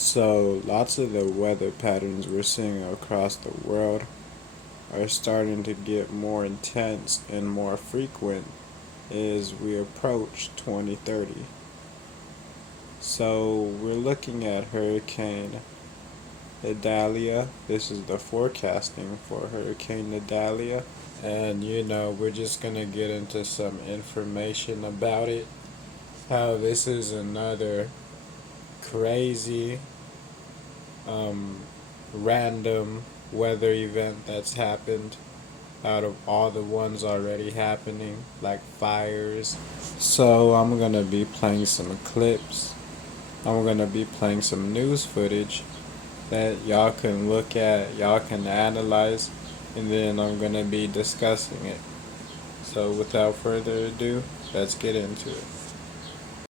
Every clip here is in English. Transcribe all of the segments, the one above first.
So, lots of the weather patterns we're seeing across the world are starting to get more intense and more frequent as we approach 2030. So, we're looking at Hurricane Idalia. This is the forecasting for Hurricane Idalia. And we're just going to get into some information about it. How this is another crazy um, random weather event that's happened out of all the ones already happening, like fires. So I'm gonna be playing some clips. I'm gonna be playing some news footage that y'all can look at, y'all can analyze, and then I'm gonna be discussing it. So without further ado, let's get into it.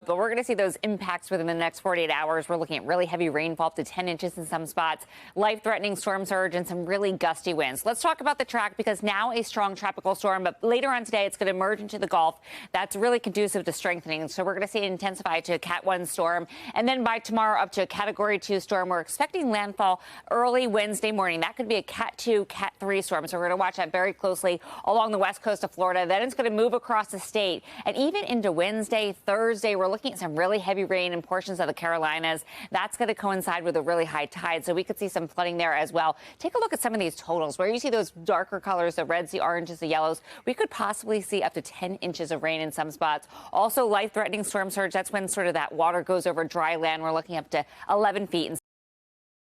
But we're going to see those impacts within the next 48 hours. We're looking at really heavy rainfall up to 10 inches in some spots, life-threatening storm surge, and some really gusty winds. Let's talk about the track because now a strong tropical storm, but later on today it's going to emerge into the Gulf. That's really conducive to strengthening. So we're going to see it intensify to a Cat 1 storm. And then by tomorrow up to a Category 2 storm. We're expecting landfall early Wednesday morning. That could be a Cat 2, Cat 3 storm. So we're going to watch that very closely along the west coast of Florida. Then it's going to move across the state. And even into Wednesday, Thursday, we're looking at some really heavy rain in portions of the Carolinas. That's going to coincide with a really high tide, so we could see some flooding there as well. Take a look at some of these totals. Where you see those darker colors, the reds, the oranges, the yellows, we could possibly see up to 10 inches of rain in some spots. Also, life-threatening storm surge. That's when sort of that water goes over dry land. We're looking up to 11 feet.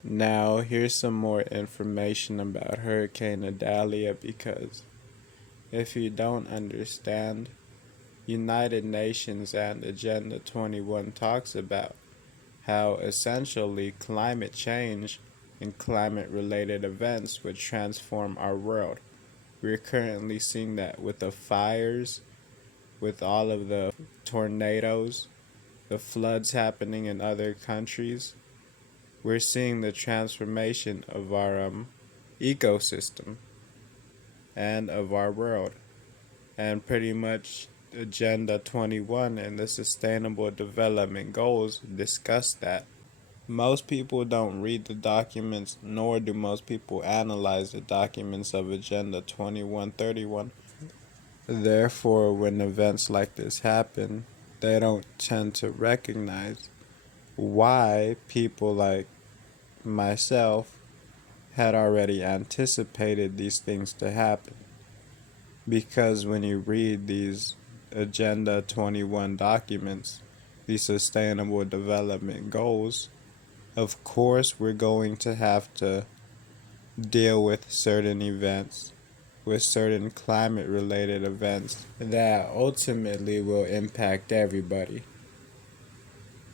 Now, here's some more information about Hurricane Idalia because if you don't understand, United Nations and Agenda 21 talks about how essentially climate change and climate-related events would transform our world. We're currently seeing that with the fires, with all of the tornadoes, the floods happening in other countries. We're seeing the transformation of our ecosystem and of our world. And pretty much Agenda 21 and the Sustainable Development Goals discuss that. Most people don't read the documents, nor do most people analyze the documents of Agenda 2131. Therefore, when events like this happen, they don't tend to recognize why people like myself had already anticipated these things to happen. Because when you read these Agenda 21 documents, the Sustainable Development Goals, of course we're going to have to deal with certain events, with certain climate-related events that ultimately will impact everybody.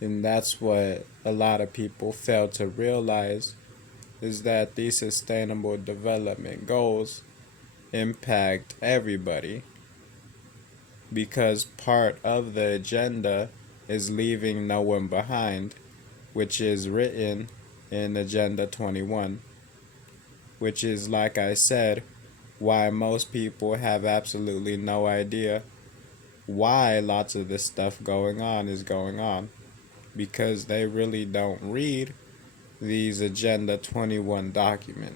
And that's what a lot of people fail to realize, is that these Sustainable Development Goals impact everybody, because part of the agenda is leaving no one behind, which is written in Agenda 21, which is, like I said, why most people have absolutely no idea why lots of this stuff going on is going on, because they really don't read these Agenda 21 documents.